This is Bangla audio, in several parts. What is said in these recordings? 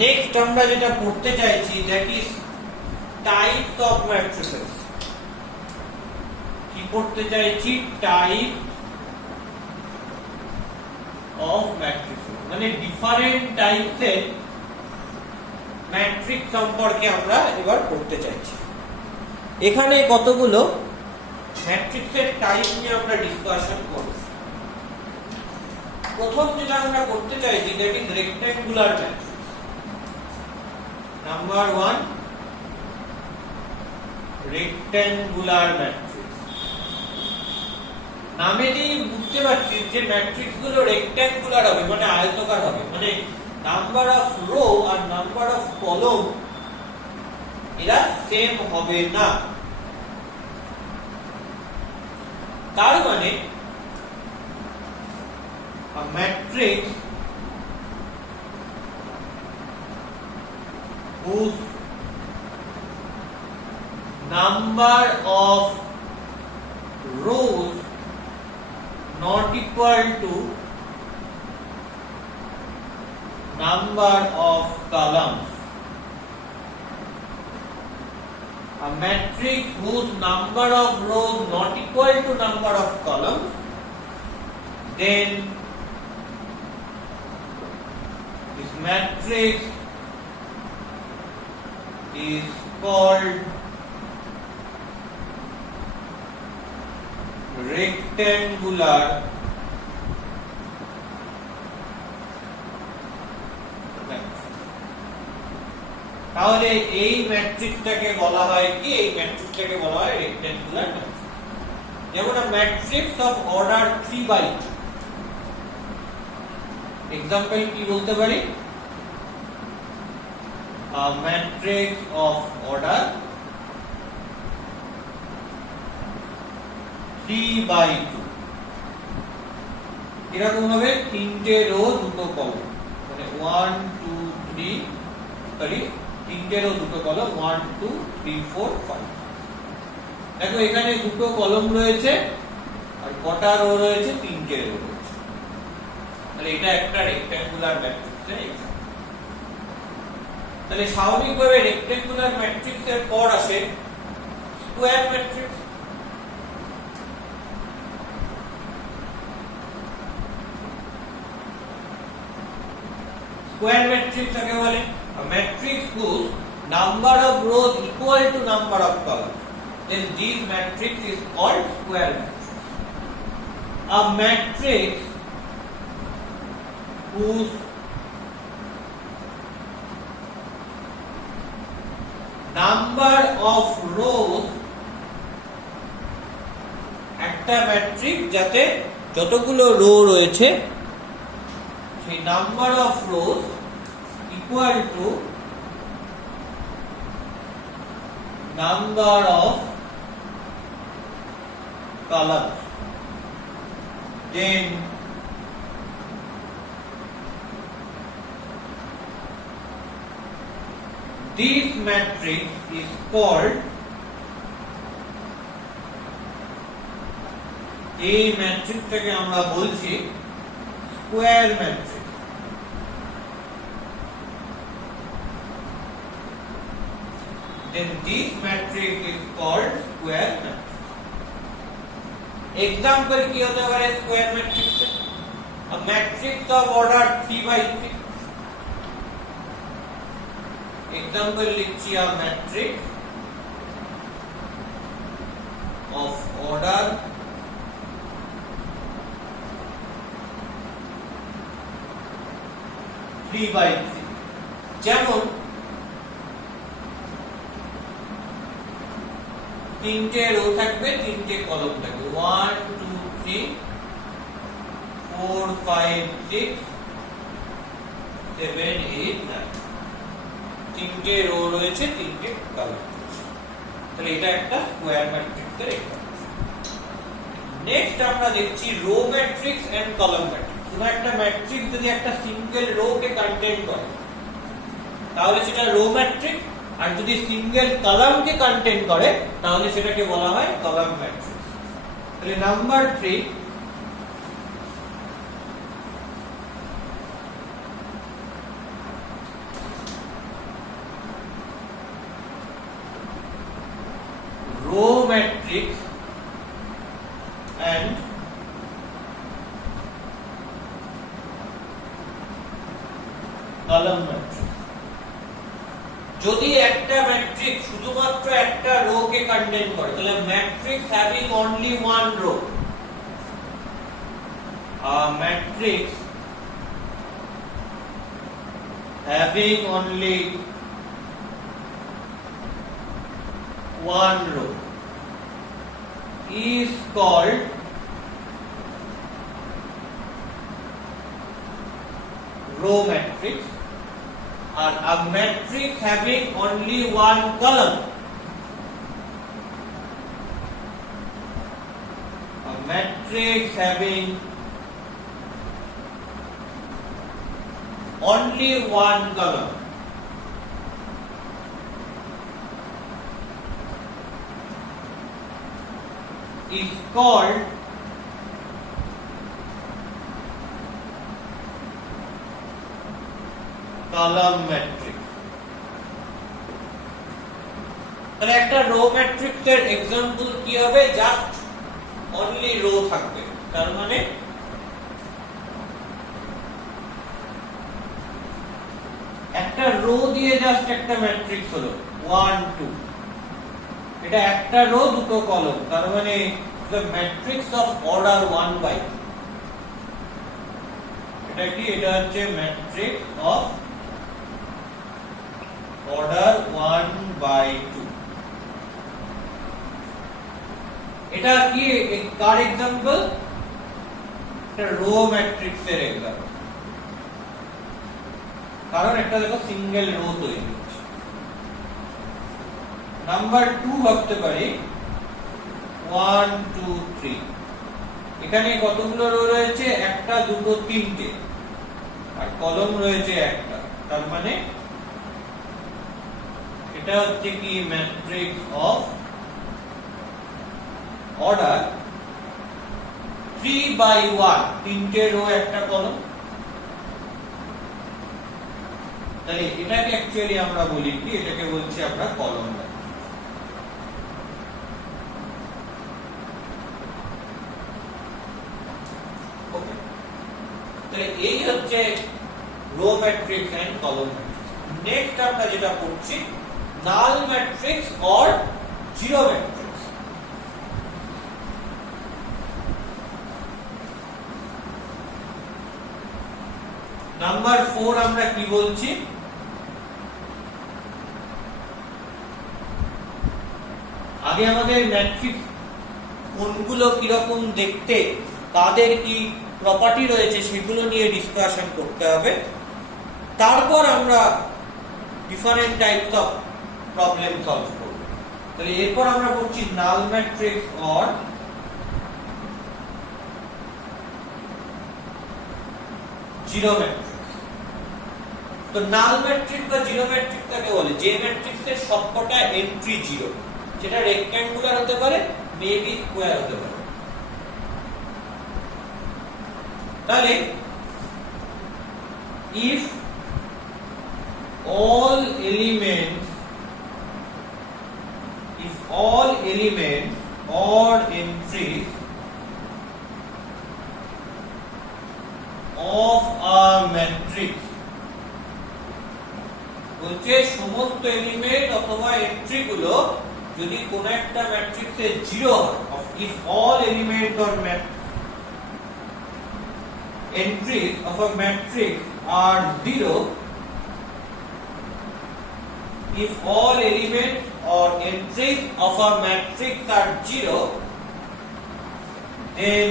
নেক্সট আমরা যেটা পড়তে চাইছি that is types of matrices. কি পড়তে চাইছি? টাইপ অফ ম্যাট্রিসেস, মানে ডিফারেন্ট টাইপসের ম্যাট্রিক্স সম্পর্কে আমরা এবার পড়তে চাইছি। এখানে কতগুলো ম্যাট্রিক্সের টাইপ নিয়ে আমরা ডিসকাশন করব। প্রথম যেটা আমরা করতে চাইছি that is rectangular matrix. Number 1, rectangular matrix. নামেতেই বুঝতে পারছি যে ম্যাট্রিক্স গুলো রেক্ট্যাঙ্গুলার হবে, মানে আয়তাকার হবে, মানে নাম্বার অফ রো আর নাম্বার অফ কলম এরা সেম হবে না। তার মানে a matrix whose number of rows not equal to number of columns. A matrix whose number of rows not equal to number of columns, then this matrix is called rectangular তাহলে এই ম্যাট্রিক্সটাকে বলা হয় কি? এই ম্যাট্রিক্সটাকে বলা হয় রেক্ট্যাঙ্গুলার ম্যাট্রিক্স। যেমন ম্যাট্রিক্স অফ অর্ডার 3/2। এক্সাম্পল কি বলতে পারি? a matrix of order 3/2। এরকম হবে তিনটে রো দুটো কলম, মানে 1 2 3 সরি তিনটে রো দুটো কলম 1 2 3 4 5। দেখো এখানে দুটো কলম রয়েছে আর কটা রো রয়েছে? তিনটে রো রয়েছে। তাহলে এটা একটা রেক্ট্যাঙ্গুলার ম্যাট্রিক্সের এক্সাম্পল। তাহলে স্বাভাবিকভাবে রেক্ট্যাঙ্গুলার ম্যাট্রিক্সের পর আসে স্কয়ার ম্যাট্রিক্স। স্কয়ার ম্যাট্রিক্স কাকে বলে? a matrix whose number of rows equal to number of columns, then this matrix is called square matrix. A matrix whose number of rows, একটা ম্যাট্রিক্স যাতে যতগুলো রো রয়েছে সেই number of rows equal to number of columns, then this matrix is called, এই ম্যাট্রিক্সটাকে আমরা বলছি square matrix. then this matrix is called square matrix. example কি হতে পারে স্কয়ার ম্যাট্রিক্সে? a matrix of order 3/3। example লিখছি a matrix of order 3/3। যেমন তিনটে রো থাকবে, তিনটে কলম থাকবে, 1 2 3 4 5 6 7 8 9। তিনটে রো রয়েছে, তিনটে কলম রয়েছে। তাহলে এটা একটা স্কয়ার ম্যাট্রিক্সের এক্সাম্পল। নেক্সট আমরা দেখছি row matrix and column matrix. কোনো একটা ম্যাট্রিক্স যদি একটা সিঙ্গেল রো কে কন্টেইন করে তাহলে সেটা রো ম্যাট্রিক্স, আর যদি সিঙ্গেল কলাম কে কন্টেইন করে তাহলে সেটাকে বলা হয় কলাম ম্যাট্রিক্স। তাহলে number 3, matrix and column matrix. যদি একটা ম্যাট্রিক্স শুধুমাত্র একটা রো কে কন্টেইন করে তাহলে matrix having only one row, a matrix having only one row is called row matrix, and a matrix having only one column, a matrix having only one column is called column matrix. তাহলে একটা রো ম্যাট্রিক্সের एग्जांपल কি হবে? জাস্ট অনলি রো থাকবে, তার মানে একটা রো দিয়ে জাস্ট একটা ম্যাট্রিক্স হলো 1 2, এটা একটা রো দুটো কলম, তার মানে the matrix of order 1 by 2. এটা কি? এটা হচ্ছে ম্যাট্রিক্স অফ অর্ডার 1 by 2. এটা কি কার एग्जांपल? এটা রো ম্যাট্রিক্সের एग्जांपल, কারণ একটা দেখো সিঙ্গেল রো তৈরি হচ্ছে। নাম্বার 2 ভাবতে পারি 1 2 3, এখানে কতগুলো রো রয়েছে? একটা দুটো তিনটে, আর কলম রয়েছে একটা, তার মানে এটা হচ্ছে কি ম্যাট্রিক্স অফ অর্ডার 3 by 1, তিনটে রো একটা কলম। তাহলে এটাকে অ্যাকচুয়ালি আমরা বলি কি? এটাকে বলছি আমরা কলম ম্যাট্রিক্স। ওকে, তাহলে এই হচ্ছে row matrix and column matrix. Next আমরা যেটা পড়ছি null matrix or zero matrix. Number 4 আমরা কি বলছি? আগে আমাদের ম্যাট্রিক্স কোনগুলো কিরকম দেখতে, কাদের কি প্রপার্টি রয়েছে সেগুলো নিয়ে ডিসকাশন করতে হবে, তারপর আমরা different types of problem solve করব। তাহলে এরপর আমরা পড়ছি null matrix or zero matrix. তো নাল ম্যাট্রিক্স বা জিরো ম্যাট্রিক্স কাকে বলে? যে ম্যাট্রিক্সের সবকটা এন্ট্রি জিরো, সেটা রেক্ট্যাঙ্গুলার হতে পারে, মেবি স্কয়ার হতে পারে। তাহলে if all elements or entries of a matrix, বলছে সমস্ত এলিমেন্ট অথবা এন্ট্রি গুলো যদি কোন একটা ম্যাট্রিক্সে জিরো হয়, if all element or entries of a matrix are zero, if all elements or entries of a matrix are zero, then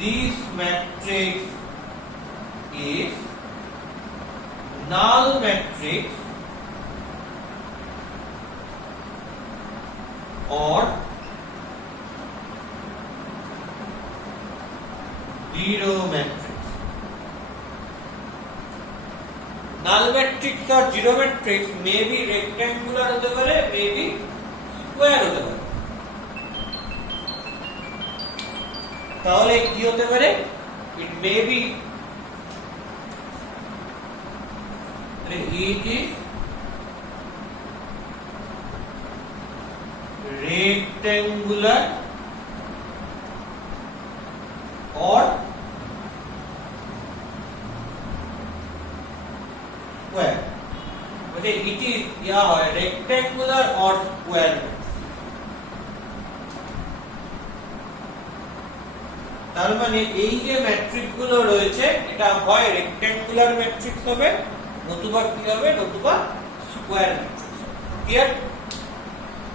this matrix is null matrix or zero matrix. Null matrix or zero matrix may be rectangular होते पारे, may be square होते पारे। ताहले কি হতে পারে? It may be, it is rectangular or square, মানে it is rectangular or square. তার মানে এই যে ম্যাট্রিক্স গুলো রয়েছে এটা হয় রেক্ট্যাঙ্গুলার ম্যাট্রিক্স হবে, নতুবা কি হবে, নতুবা square matrix. Clear?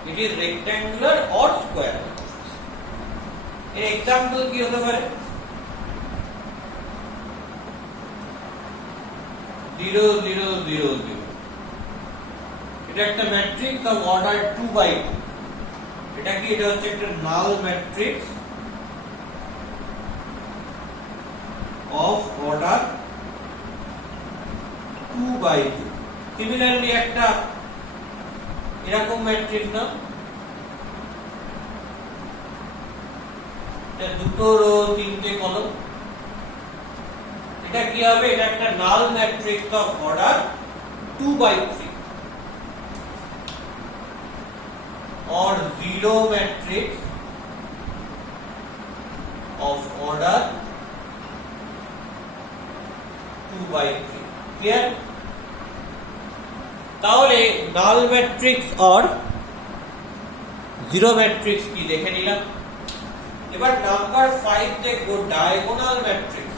It is rectangular or square. এর एग्जांपल কি হতে পারে? 0 0 0 0, এটা একটা ম্যাট্রিক্স অফ অর্ডার 2/2। এটা কি? এটা হচ্ছে একটা null matrix of order 2/2। Similarly একটা এরকম ম্যাট্রিক্স না, এটা দুটো রো তিনটে কলাম, এটা কি হবে? এটা একটা null matrix of order 2/3 or zero matrix of order 2/3। Clear? তাহলে null matrix or zero matrix কি দেখে নিলাম। এবার নাম্বার 5 দেখব ডায়াগোনাল ম্যাট্রিক্স।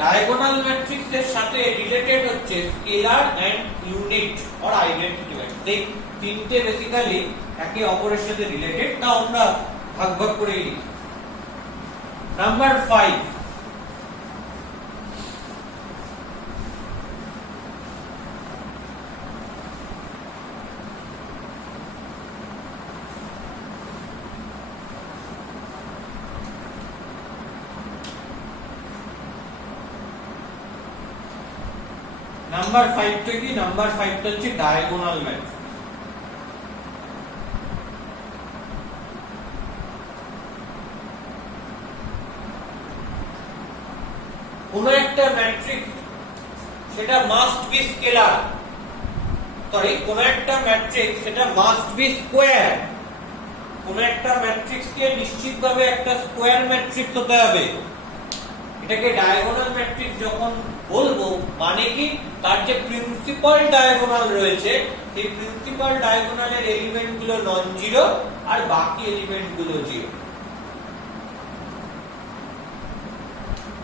ডায়াগোনাল ম্যাট্রিক্স এর সাথে রিলেটেড হচ্ছে scalar and unit or identity matrix. এই তিনটে বেসিক্যালি একে অপরের সাথে রিলেটেড, তা আমরা ভাগ ভাগ করে লিখি। নাম্বার 5, নাম্বার 5টা কি? নাম্বার 5টা হচ্ছে ডায়াগোনাল ম্যাট্রিক্স। কোন একটা ম্যাট্রিক্স সেটা মাস্ট বি স্কেলার, সরি কোন একটা ম্যাট্রিক্স সেটা মাস্ট বি স্কয়ার। কোন একটা ম্যাট্রিক্স কে নিশ্চিতভাবে একটা স্কয়ার ম্যাট্রিক্স হতে হবে। এটাকে ডায়াগোনাল ম্যাট্রিক্স যখন বলবো মানে কি, তার যে প্রিন্সিপাল ডায়াগোনাল রয়েছে সেই প্রিন্সিপাল ডায়াগোনালের এলিমেন্ট গুলো নন জিরো আর বাকি এলিমেন্ট গুলো জিরো।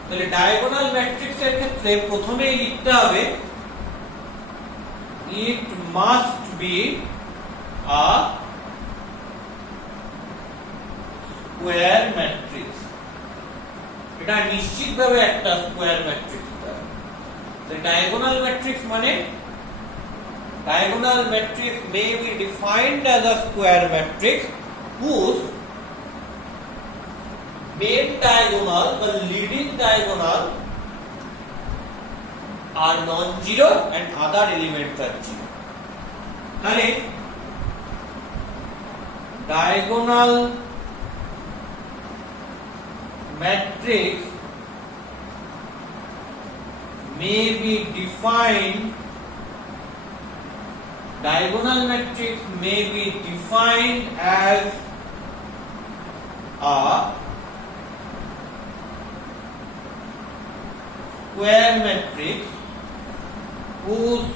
তাহলে ডায়াগোনাল ম্যাট্রিক্স এর ক্ষেত্রে প্রথমেই লিখতে হবে it must be a square matrix. এটা নিশ্চিতভাবে একটা স্কয়ার ম্যাট্রিক্স। তো ডায়াগোনাল ম্যাট্রিক্স মানে diagonal matrix may be defined as a square matrix whose main diagonal or leading diagonal are non-zero and other elements are zero. তাহলে diagonal matrix may be defined as a square matrix whose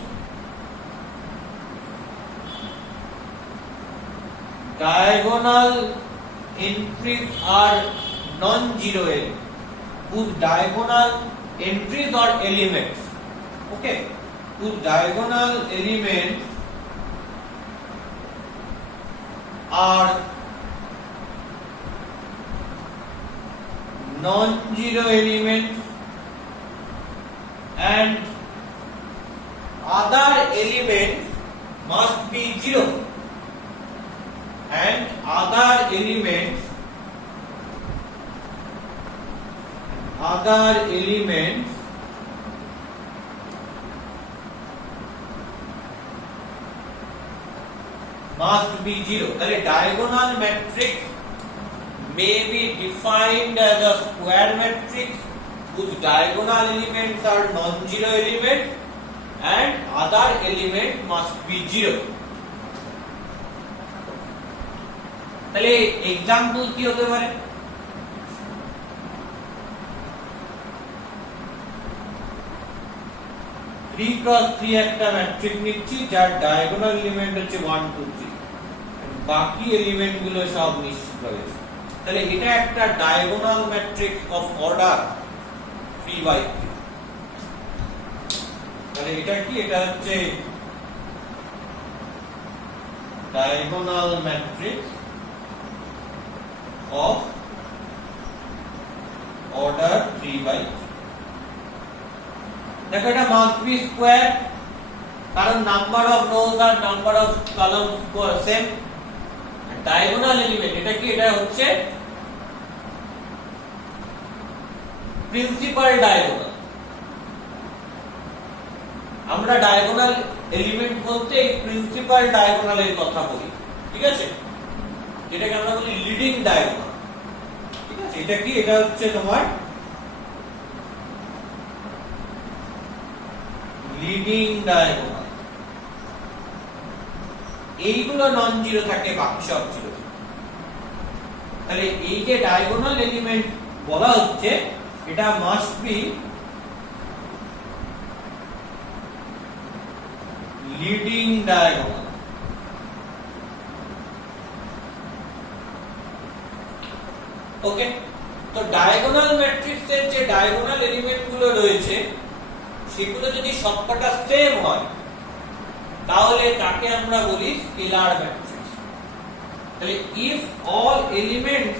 diagonal entries are non-zero, whose diagonal entries or elements, okay, whose diagonal elements are non-zero elements and other elements must be zero, and other elements must be zero. তাহলে diagonal matrix may be defined as a square matrix whose diagonal elements are non-zero elements and other element must be 0. তাহলে एग्जांपल কি হতে পারে? थ्री क्रॉस थ्री একটা ম্যাট্রিক্স নিচ্ছি যার ডায়াগোনাল এলিমেন্ট হচ্ছে 1 2 3 বাকি এলিমেন্ট গুলো সব নিশ্চিত রয়েছে। তাহলে এটা একটা ডায়াগোনাল ম্যাট্রিক্স অফ অর্ডার 3/3। তাহলে এটা কি? এটা হচ্ছে ডায়াগোনাল ম্যাট্রিক্স অফ অর্ডার 3/3। দেখো এটা মাস্ট বি স্কয়ার, কারণ নাম্বার অফ রোজ আর number of columns same. Diagonal element এটা কি? এটা হচ্ছে প্রিন্সিপাল ডায়াগোনাল। আমরা ডায়াগোনাল এলিমেন্ট বলতে এই প্রিন্সিপাল ডায়াগোনালের কথা বলি, ঠিক আছে? যেটাকে আমরা বলি লিডিং ডায়াগোনাল, ঠিক আছে? এটা কি? এটা হচ্ছে তোমার লিডিং ডায়াগোনাল। এইগুলো নন জিরো থাকে, বাকি সব জিরো। তাহলে এই যে ডায়াগোনাল এলিমেন্ট বলা হচ্ছে এটা মাস্ট বি লিডিং ডায়াগোনাল। ওকে, তো ডায়াগোনাল ম্যাট্রিক্সের যে ডায়াগোনাল এলিমেন্ট গুলো রয়েছে সেগুলো যদি সবকটা সেম হয় তাহলে তাকে আমরা বলি স্কেলার ম্যাট্রিক্স। তাহলে if all elements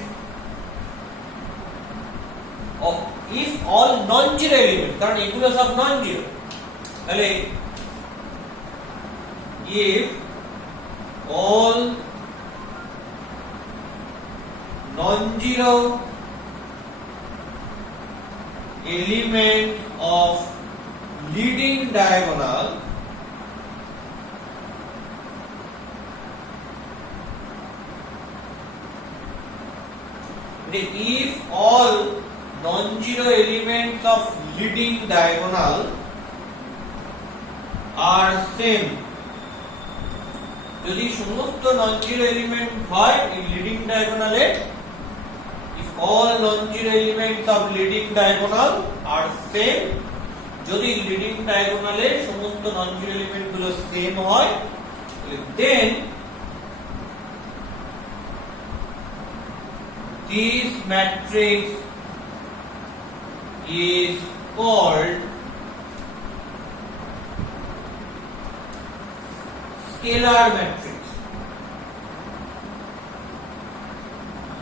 of if all non-zero elements, কারণ এগুলো সব নন জিরো, তাহলে if all non-zero elements of leading diagonal if all non-zero elements of leading diagonal are same, যদি সমস্ত non-zero element হয় এই leading diagonal A, if all non-zero elements of leading diagonal are same, যদি leading diagonal এ সমস্ত non-zero element গুলো same হয়, then this matrix is called scalar matrix.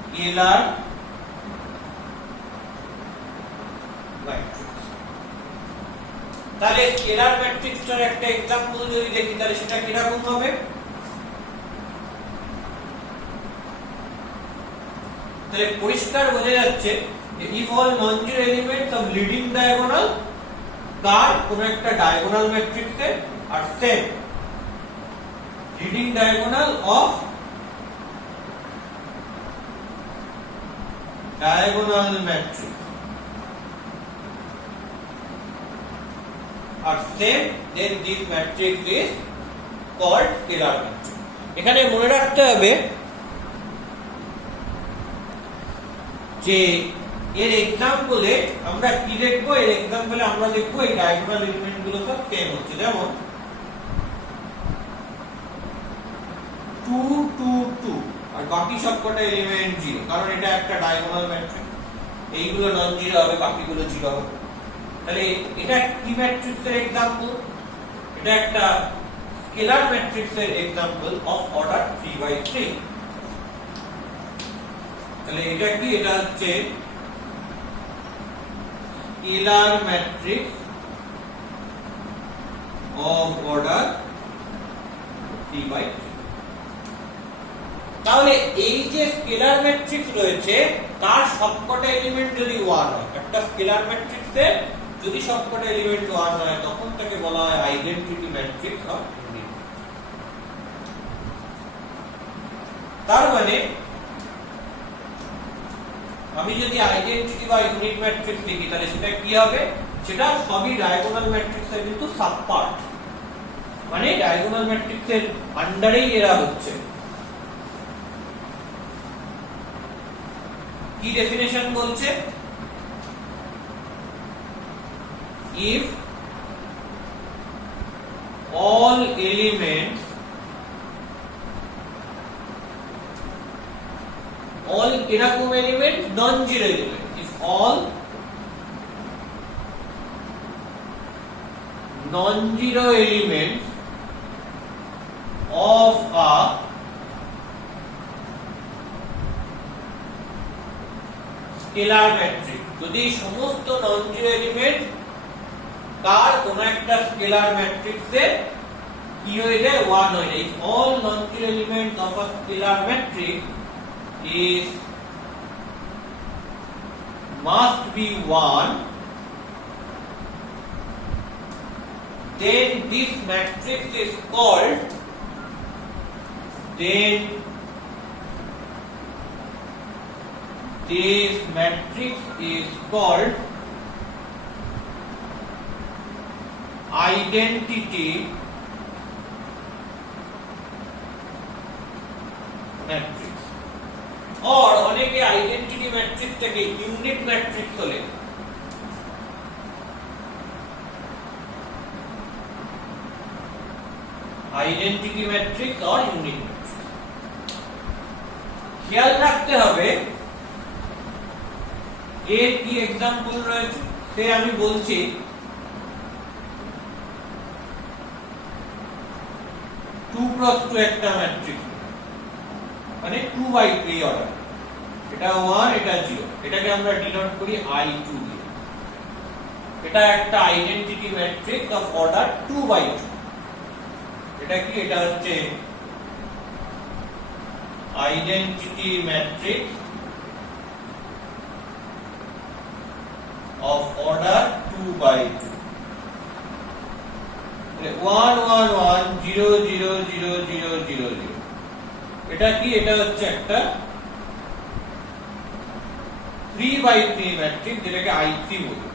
Scalar matrix. তাহলে স্কেলার ম্যাট্রিক্সটার একটা एग्जांपल যদি দেখি তাহলে সেটা কি রকম হবে? তাহলে পরিষ্কার বোঝা যাচ্ছে যে if all non-zero elements of leading diagonal কার কোন একটা ডায়াগোনাল ম্যাট্রিক্সে আর same leading diagonal of diagonal matrix are same, then this matrix is called scalar matrix. এখানে মনে রাখতে হবে যে এর एग्जांपले আমরা কি দেখব? এর एग्जांपले আমরা দেখব এই ডায়াগোনাল এলিমেন্ট গুলো সব সেম হচ্ছে, যেমন 2 2 2 আর বাকি সবকটা এলিমেন্ট 0, কারণ এটা একটা ডায়াগোনাল ম্যাট্রিক্স। এইগুলো নন জিরো হবে, বাকিগুলো জিরো হবে। তাহলে এটা কি ম্যাট্রিক্সের एग्जांपल? এটা একটা স্কেলার ম্যাট্রিক্সের एग्जांपल অফ অর্ডার 3/3। তাহলে এটা কি? এটা হচ্ছে স্কেলার ম্যাট্রিক্স অফ অর্ডার 3/3। তাহলে এই যে স্কেলার ম্যাট্রিক্স রয়েছে তার সবকটা এলিমেন্ট যদি 1 হয়, একটা স্কেলার ম্যাট্রিক্সে যদি সবকটা এলিমেন্ট 1 হয় তখন তাকে বলা হয় আইডেন্টিটি ম্যাট্রিক্স অফ ইউনিট। তার মানে আমি যদি আইডেন্টিটি বা ইউনিট ম্যাট্রিক্স লিখি তাহলে সেটা কি হবে? সেটা সবই ডায়াগোনাল ম্যাট্রিক্সের কিন্তু সাব পার্ট। মানে ডায়াগোনাল ম্যাট্রিক্সের আন্ডারেই এরা হচ্ছে। কি ডেফিনেশন বলছে? if all elements all এরকম element non zero element if all non-zero elements of a scalar matrix যদি সমস্ত non-zero element কার কোন একটা স্কেলার ম্যাট্রিক্সে কি হয়ে যায় 1 হয়ে যায় if all non-zero elements of a scalar matrix is must be 1 then this matrix is called identity matrix or অনেকে identity matrix থেকে unit matrix বলে। identity matrix or unit matrix খেয়াল রাখতে হবে এর কি एग्जांपल রয়েছে। সে আমি বলছি 2x2 একটা ম্যাট্রিক্স মানে 2x3 অর্ডার, এটা 1 এটা 0, এটাকে আমরা ডিনোট করি I2 দিয়ে। এটা একটা identity matrix of order 2x2। এটা কি? এটা হচ্ছে identity matrix of order 2x2। 1 1 1 0 0 0 0 0 0 এটা কি? এটা হচ্ছে একটা 3x3 ম্যাট্রিক্স যেটাকে I3 বলি।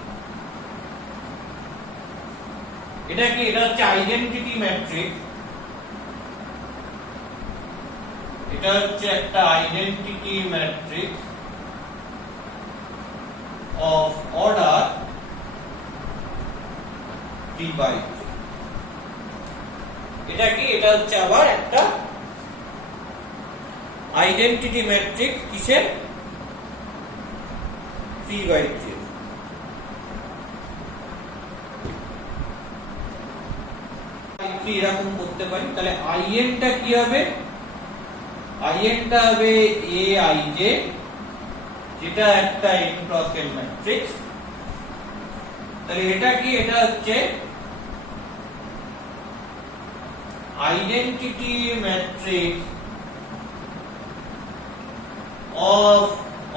এটা কি? এটা হচ্ছে আইডেন্টিটি ম্যাট্রিক্স, এটা হচ্ছে একটা identity matrix of order 3x3। এটা কি? এটা হচ্ছে আবার একটা আইডেন্টিটি ম্যাট্রিক্স কিসের? 3x3। এরকম করতে পারি। তাহলে IN টা কি হবে? IN টা হবে AIJ, যেটা একটা n cross n ম্যাট্রিক্স। তাহলে এটা কি? এটা হচ্ছে identity matrix of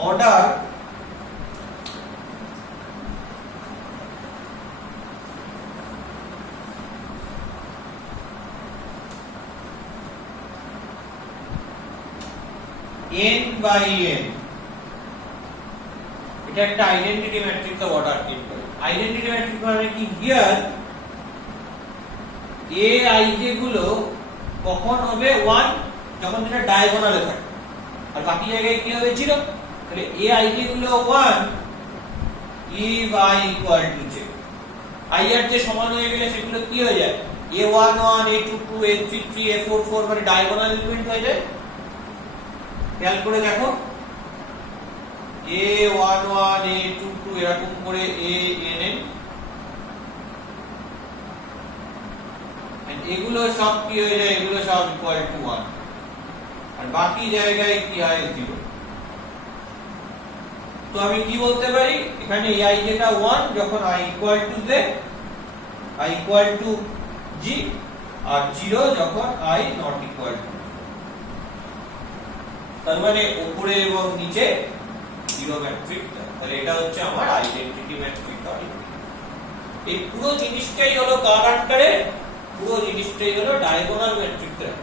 order n by n। এটা একটা identity matrix of order n by identity matrix মানে কি? হিয়ার aij গুলো কখন হবে 1 যখন এটা ডায়াগোনালে থাকে, আর বাকি জায়গায় কি হবে 0। তাহলে aij গুলো 1 if I equal to j। i এর যে সমান হয়ে গেলে সেগুলো কি হয়ে যায়? a11 a22 a33 a44 মানে ডায়াগোনাল এলিমেন্ট হয়ে যায়। খেয়াল করে দেখো a11 a22 এরকম করে ann এগুলো সব কি হয়ে যায়? এগুলো সব ইকুয়াল টু 1 আর বাকি জায়গায় কি হয়? 0। তো আমি কি বলতে পারি? এখানে ai যেটা 1 যখন i equal to z, i equal to g, আর 0 যখন i নট ইকুয়াল টু। তার মানে উপরে এবং নিচে 0 ম্যাট্রিক্স। তাহলে এটা হচ্ছে আমার আইডেন্টিটি ম্যাট্রিক্স। এই পুরো জিনিসটাই হলো কার আন্ডারে? পুরো জিনিসটাই হলো ডায়াগোনাল ম্যাট্রিক্সের।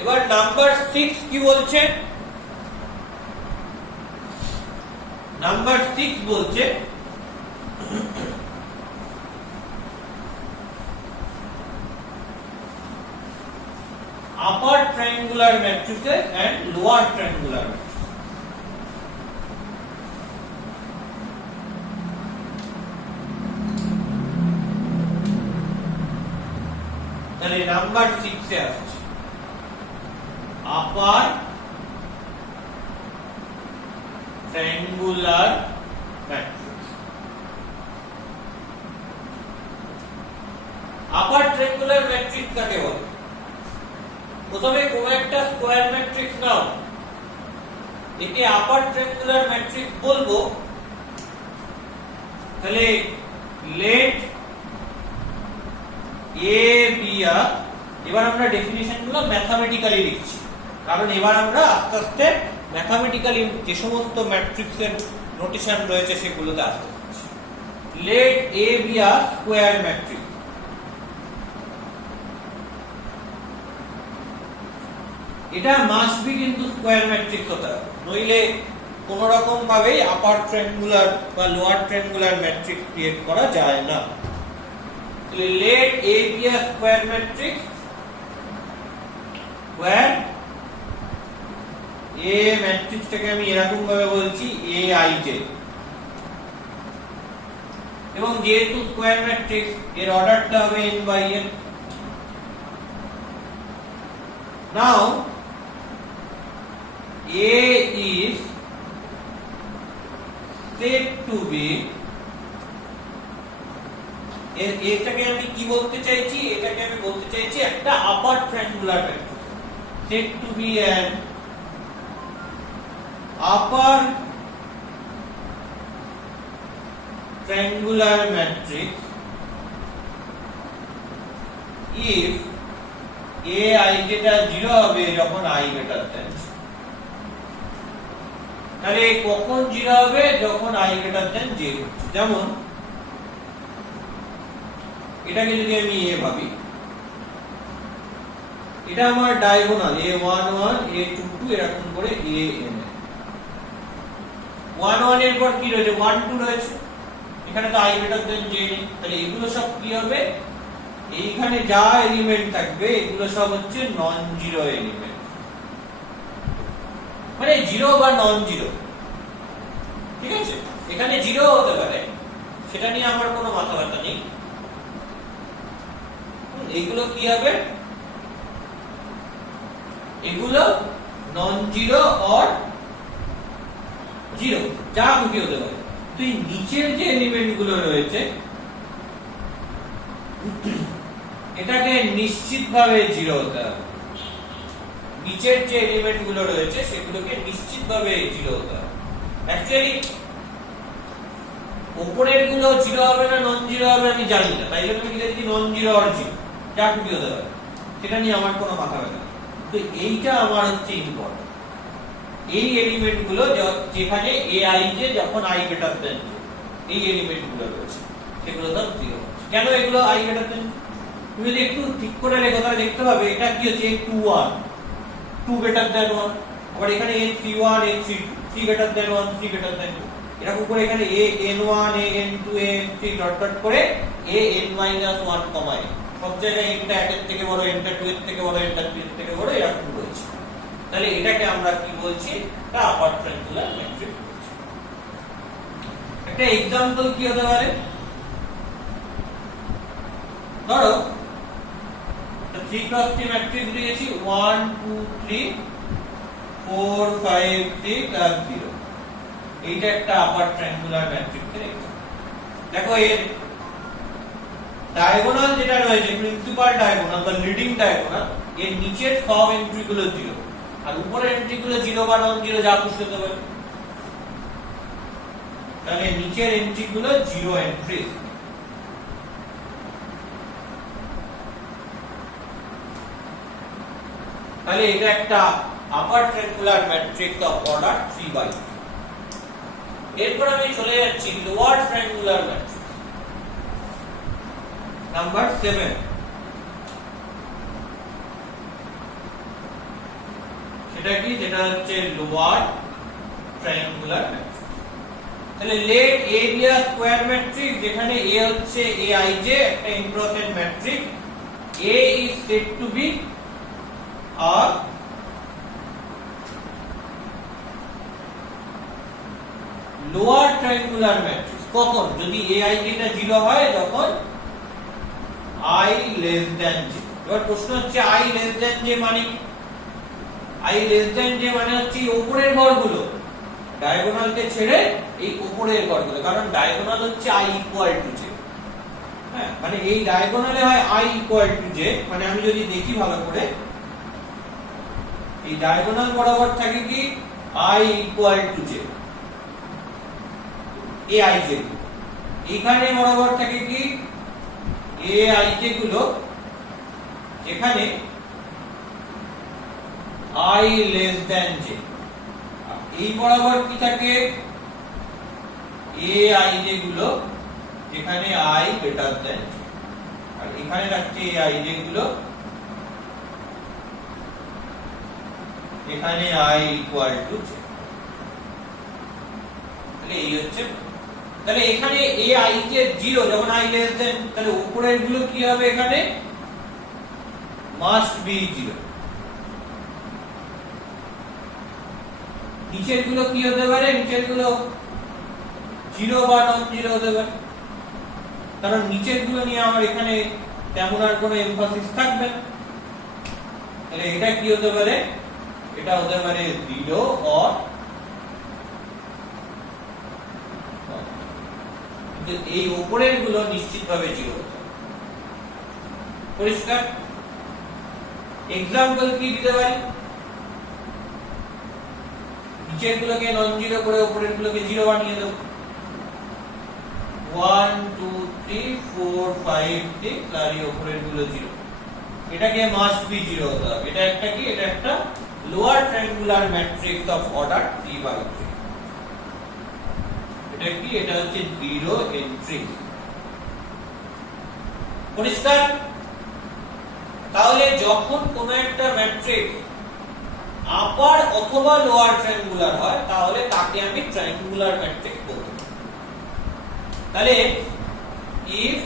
এবার নাম্বার 6 কি বলছে? নাম্বার 6 বলছে upper triangular matrices and lower triangular matrix. তাহলে নাম্বার 6 এ আসছে upper triangular matrix. Upper triangular matrix কাকে বলে? প্রথমে কোন একটা স্কয়ার ম্যাট্রিক্স নাও, একে আপার ট্রায়াঙ্গুলার ম্যাট্রিক্স বলবো। তাহলে লেট এ বি আর, এবার আমরা ডেফিনিশন গুলো ম্যাথমেটিক্যালি লিখছি, কারণ এবার আমরা আস্তে আস্তে ম্যাথমেটিক্যালি যে সমস্ত ম্যাট্রিক্সের নোটেশন রয়েছে সেগুলোতে আসতে পারছি। Let A B are square matrix. এটা মাস্ট বি কিন্তু স্কয়ার ম্যাট্রিক্স হতে হবে, নইলে কোন রকম ভাবে আপার ট্রায়াঙ্গুলার বা লোয়ার ট্রায়াঙ্গুলার ম্যাট্রিক্স ক্রিয়েট করা যায় না। তাহলে let A be a square matrix where A ম্যাট্রিক্সটাকে আমি এরকম ভাবে বলছি এ আই জে, এবং যেহেতু স্কয়ার ম্যাট্রিক্স এর অর্ডারটা হবে n by n। Now A is said to be, এটাকে আমি কি বলতে চাইছি? এটাকে আমি বলতে চাইছি একটা upper triangular matrix, said to be an upper triangular matrix if a I যেটা 0 হবে যখন I greater than। তাহলে কখন 0 হবে? যখন I greater than j হচ্ছে। যেমন এটাকে যদি আমি a ভাবি, এটা আমার ডায়াগোনাল a11 a22 এরকম করে an, 11 এর পর কি রয়েছে? 12 রয়েছে, এখানে তো I greater than j নেই। তাহলে এগুলো সব কি হবে? এইখানে যা এলিমেন্ট থাকবে এগুলো সব হচ্ছে নন জিরো এলিমেন্ট, মানে জিরো বা নন জিরো। ঠিক আছে, এখানে জিরো হতে পারে, সেটা নিয়ে আমার কোনো মাথা ব্যথা নেই। এগুলো কি হবে? এগুলো নন জিরো অর জিরো, যা খুশি হতে পারে। তো এই নিচের যে এলিমেন্ট গুলো রয়েছে এটাকে নিশ্চিতভাবে জিরো হতে হবে। নিচের যে এলিমেন্ট গুলো রয়েছে সেগুলোকে নিশ্চিতভাবে জিরো হতে হবে। অ্যাকচুয়ালি উপরের গুলো জিরো হবে না নন জিরো হবে আমি জানি না, তাই জন্য আমি লিখেছি নন জিরো অর জিরো, যা খুশি হতে পারে, সেটা নিয়ে আমার কোনো মাথা ব্যথা নেই। তো এইটা আমার হচ্ছে ইম্পর্টেন্ট, এই এলিমেন্ট গুলো যেখানে এ আই জে যখন আই গ্রেটার দেন এই এলিমেন্ট গুলো রয়েছে সেগুলো তো জিরো। কেন এগুলো আই গ্রেটার দেন? তুমি যদি একটু ঠিক করে লেখো তাহলে দেখতে পাবে এটা কি হচ্ছে a21 2 গ্রেটার দেন 1, আবার এখানে a31 a32 3 greater than 1 3 greater than 2, এরকম করে এখানে an1 an2 an3 dot dot করে an-1 কমা n, সব জায়গায় এটা 1 এর থেকে বড়, এটা 2 এর থেকে বড়, এটা 3 এর থেকে বড়, এরকম রয়েছে। তাহলে এটাকে আমরা কি বলছি? এটা আপার ট্রায়াঙ্গুলার ম্যাট্রিক্স বলছি। একটা एग्जांपल কি হতে পারে? ধরো 3 × 3 ম্যাট্রিক্স দিয়েছি 1 2 3 4 5 6 আর 0, এইটা একটা আপার ট্রায়াঙ্গুলার ম্যাট্রিক্সের एग्जांपल। দেখো এর ডায়াগোনাল যেটা রয়েছে প্রিন্সিপাল ডায়াগোনাল বা লিডিং ডায়াগোনাল, এর নিচের সব এন্ট্রি গুলো 0 আর উপরের এন্ট্রি গুলো 0 বা নন জিরো যা খুশি হতে পারে। তাহলে নিচের এন্ট্রি গুলো 0 এন্ট্রি। তাহলে এটা একটা upper triangular matrix of order 3/3। এরপর আমি চলে যাচ্ছি লোয়ার ট্রায়াঙ্গুলার ম্যাট্রিক্স নাম্বার 7। সেটা কি? যেটা হচ্ছে লোয়ার ট্রায়াঙ্গুলার ম্যাট্রিক্স। তাহলে let A be a square matrix, যেখানে এ হচ্ছে aij একটা n × n matrix, a is said to be a lower triangular matrix কখন, যদি ai টা 0 হয়, তখন i less than j। এবার প্রশ্ন হচ্ছে i less than j মানে কি? i less than j মানে হচ্ছে এই উপরের ঘরগুলো, ডায়াগোনালকে ছেড়ে এই উপরের ঘরগুলো, কারণ ডায়াগোনাল হচ্ছে i equal to j। হ্যাঁ, মানে এই ডায়াগোনালে হয় i equal to j, মানে আমি যদি দেখি ভালো করে, এই ডায়াগোনাল বরাবর থাকে কি i equal to j, aij। এখানে বরাবর থাকে কি aij গুলো, এখানে i less than j। এই বরাবর কি থাকে aij গুলো, এখানে i greater than j। আর এখানে রাখছে aij গুলো, এখানে i equal to j। তাহলে এই হচ্ছে, তাহলে এখানে ai কে 0 যখন i less than, তাহলে উপরের গুলো কি হবে, এখানে must be 0। নিচের গুলো কি হতে পারে, নিচের গুলো 0 বা নন 0 হতে পারে, কারণ নিচের গুলো নিয়ে আমার এখানে তেমন আর কোনো এমফাসিস থাকবে না। তাহলে এটা কি হতে পারে, এটা হতে পারে 0 অর, কিন্তু এই উপরের গুলো নিশ্চিতভাবে 0 হতে হবে। পরিষ্কার? এক্সাম্পল কি দিতে পারি, নিচের গুলোকে নন 0 করে উপরের গুলোকে 0 বানিয়ে দেব। 1 2 3 4 5 6 আর এই উপরের গুলো 0, এটাকে মাস্ট বি 0 হতে হবে। এটা একটা কি, এটা একটা lower triangular matrix of order 3/3। এটা কি, এটা হচ্ছে 0 এন্ট্রি। পরিষ্কার? তাহলে যখন কোন একটা ম্যাট্রিক্স আপার অথবা লোয়ার ট্রায়াঙ্গুলার হয়, তাহলে তাকে আমি ট্রায়াঙ্গুলার ম্যাট্রিক্স বলবো। তাহলে if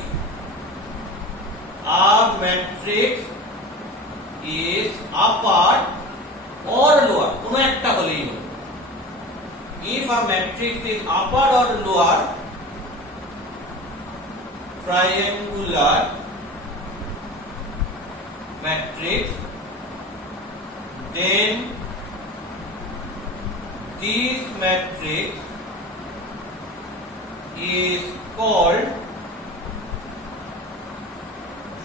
a matrix is upper or lower, কোন একটা হলেই হবে। if a matrix is upper or lower triangular matrix, then this matrix is called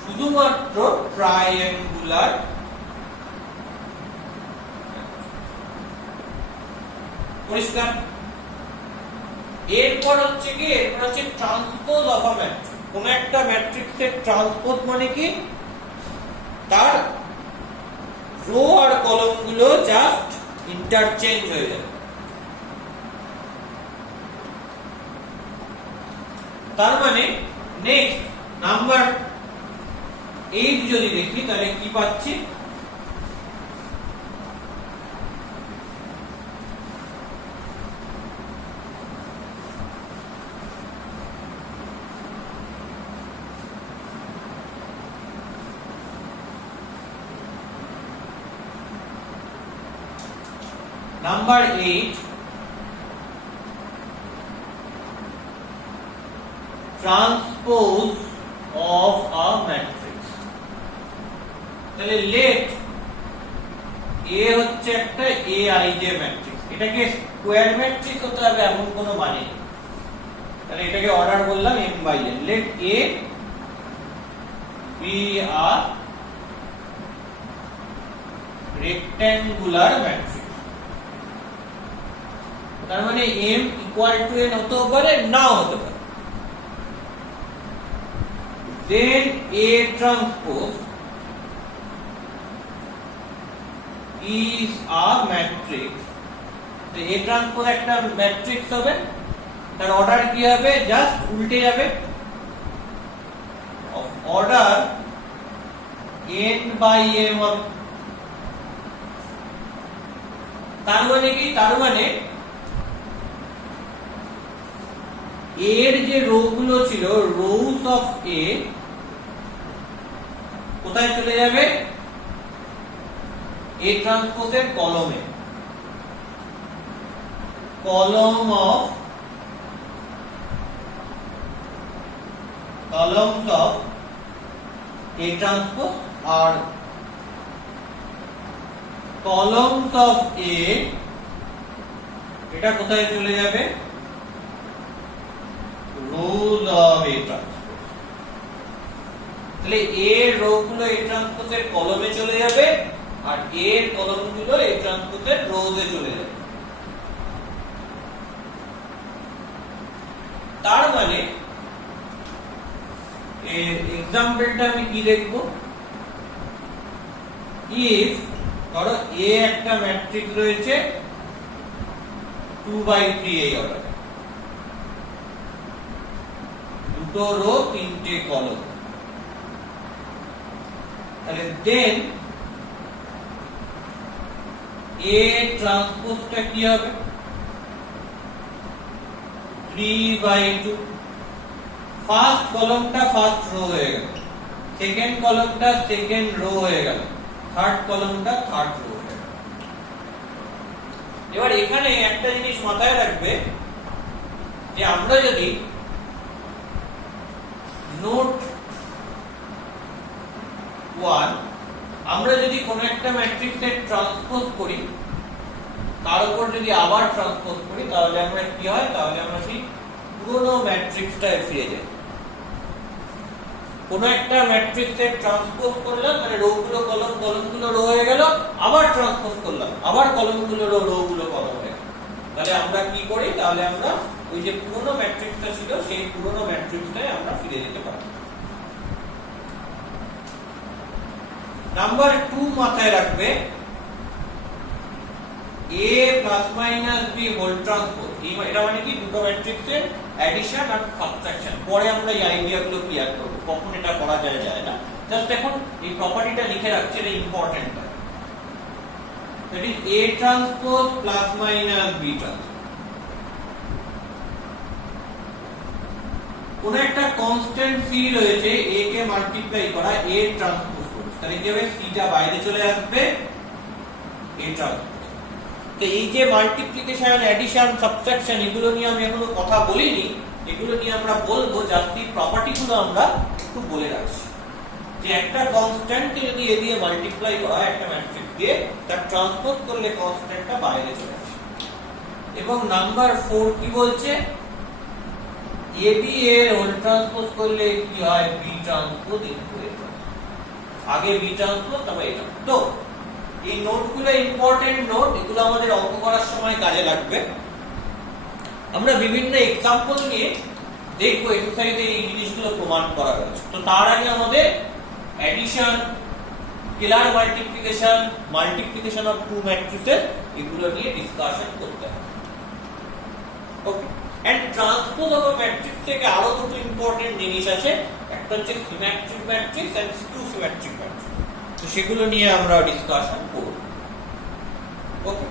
শুধুমাত্র ট্রায়াঙ্গুলার। পরিষ্কার? এরপর হচ্ছে কি, এরপর হচ্ছে ট্রান্সপোজ অফ আ ম্যাট্রিক্স। কোন একটা ম্যাট্রিক্সের ট্রান্সপোজ মানে কি, তার রো আর কলাম গুলো জাস্ট ইন্টারচেঞ্জ হয়ে যাবে। তার মানে নেক্সট নাম্বার 8 যদি দেখি, তাহলে কি পাচ্ছি, number 8 transpose of a matrix. তাহলে লেট এ হচ্ছে একটা aij ম্যাট্রিক্স, এটাকে স্কয়ার ম্যাট্রিক্স হতে হবে এমন কোনো মানে নেই। তাহলে এটাকে অর্ডার বললাম m/n। Let a be a rectangular matrix। তার মানে m equal to n হতেও পারে, নাও হতে পারে। then a transpose is a matrix। তো a transpose একটা ম্যাট্রিক্স হবে, তার অর্ডার কি হবে, জাস্ট উল্টে যাবে, of order n/m হবে। তার মানে কি, তার মানে এর যে রো গুলো ছিল, রোস অফ এ কোথায় চলে যাবে, A ট্রান্সপোজের কলমে, columns of A transpose R columns of A এটা কোথায় চলে যাবে, rows of A transpose। তাহলে A এর রো গুলো A transpose এর কলমে চলে যাবে আর A এর কলম গুলো A transpose এর রোজ এ চলে যাবে। তার মানে এক্সাম্পলটা আমি কি দেখব, ইফ ধরো A একটা ম্যাট্রিক্স রয়েছে 2/3 এই অর্ডারে, দুটো রো তিনটে কলম, তাহলে দেন A ট্রান্সপোজটা কি হবে, 3/2। ফার্স্ট কলমটা ফার্স্ট রো হয়ে গেল, সেকেন্ড কলমটা সেকেন্ড রো হয়ে গেল, থার্ড কলমটা থার্ড রো হয়ে গেল। এবার এখানে একটা জিনিস মাথায় রাখবে যে আমরা যদি নোট 1 আমরা যদি কোনো একটা ম্যাট্রিক্সের ট্রান্সপোজ করি, তার উপর যদি আবার ট্রান্সপোজ করি, তাহলে আমরা কি হয়, তাহলে আমরা সেই পুরনো ম্যাট্রিক্সটায় ফিরে যাই। কোন একটা ম্যাট্রিক্সের ট্রান্সপোজ করলাম, মানে রো গুলো কলম, কলম গুলো রো হয়ে গেল, আবার ট্রান্সপোজ করলাম, আবার কলম গুলো রো, রো গুলো কলম হয়ে গেল। তাহলে আমরা কি করি, তাহলে আমরা ওই যে পুরনো ম্যাট্রিক্সটা ছিল সেই পুরনো ম্যাট্রিক্সটায় আমরা ফিরে যেতে পারি। নাম্বার 2 মাথায় রাখবে, A plus minus B whole transpose, এটা মানে কি দুটো ম্যাট্রিক্সের অ্যাডিশন আর সাবট্রাকশন। পরে আমরা এই আইডিয়াগুলো ক্লিয়ার করব, কখন এটা করা যায় না। জাস্ট এখন এই প্রপার্টিটা লিখে রাখছি, এটা important. That is A transpose plus minus B transpose. কোন একটা কনস্ট্যান্ট C রয়েছে, A কে মাল্টিপ্লাই করা A ট্রান্সপোজ করছে, তাহলে কি হবে, C টা বাইরে চলে আসবে, A ট্রান্সপোজ। তো এই যে মাল্টিপ্লিকেশন, অ্যাডিশন, সাবট্রাকশন, এগুলো নিয়ে আমি এখনো কথা বলিনি, এগুলো নিয়ে আমরা বলবো। জাস্ট এই প্রপার্টিগুলো আমরা একটু বলে রাখছি যে একটা কনস্ট্যান্টকে যদি এ দিয়ে মাল্টিপ্লাই করা হয় একটা ম্যাট্রিক্স দিয়ে, তার ট্রান্সপোজ করলে কনস্ট্যান্টটা বাইরে চলে আসে। এবং নাম্বার 4 কি বলছে, AB এর হোল ট্রান্সপোজ করলে কি হয়, B transpose into A transpose. আগে B ট্রান্সপোজ তবে এটা। তো এই নোটগুলো ইম্পর্টেন্ট নোট, এগুলো আমাদের অঙ্ক করার সময় কাজে লাগবে। আমরা বিভিন্ন এক্সাম্পল নিয়ে দেখবো এক্সারসাইজে এই জিনিসগুলো প্রমাণ করা হয়েছে। তো তার আগে আমাদের addition, scalar multiplication, multiplication of two matrices, এগুলো নিয়ে ডিসকাশন করতে হবে। Okay, and transpose of a matrix থেকে আরো দুটো ইম্পর্টেন্ট জিনিস আছে, একটা হচ্ছে সিমেট্রিক ম্যাট্রিক্স এন্ড টু সিমেট্রিক ম্যাট্রিক্স। তো সেগুলো নিয়ে আমরা ডিসকাশন করব। ওকে।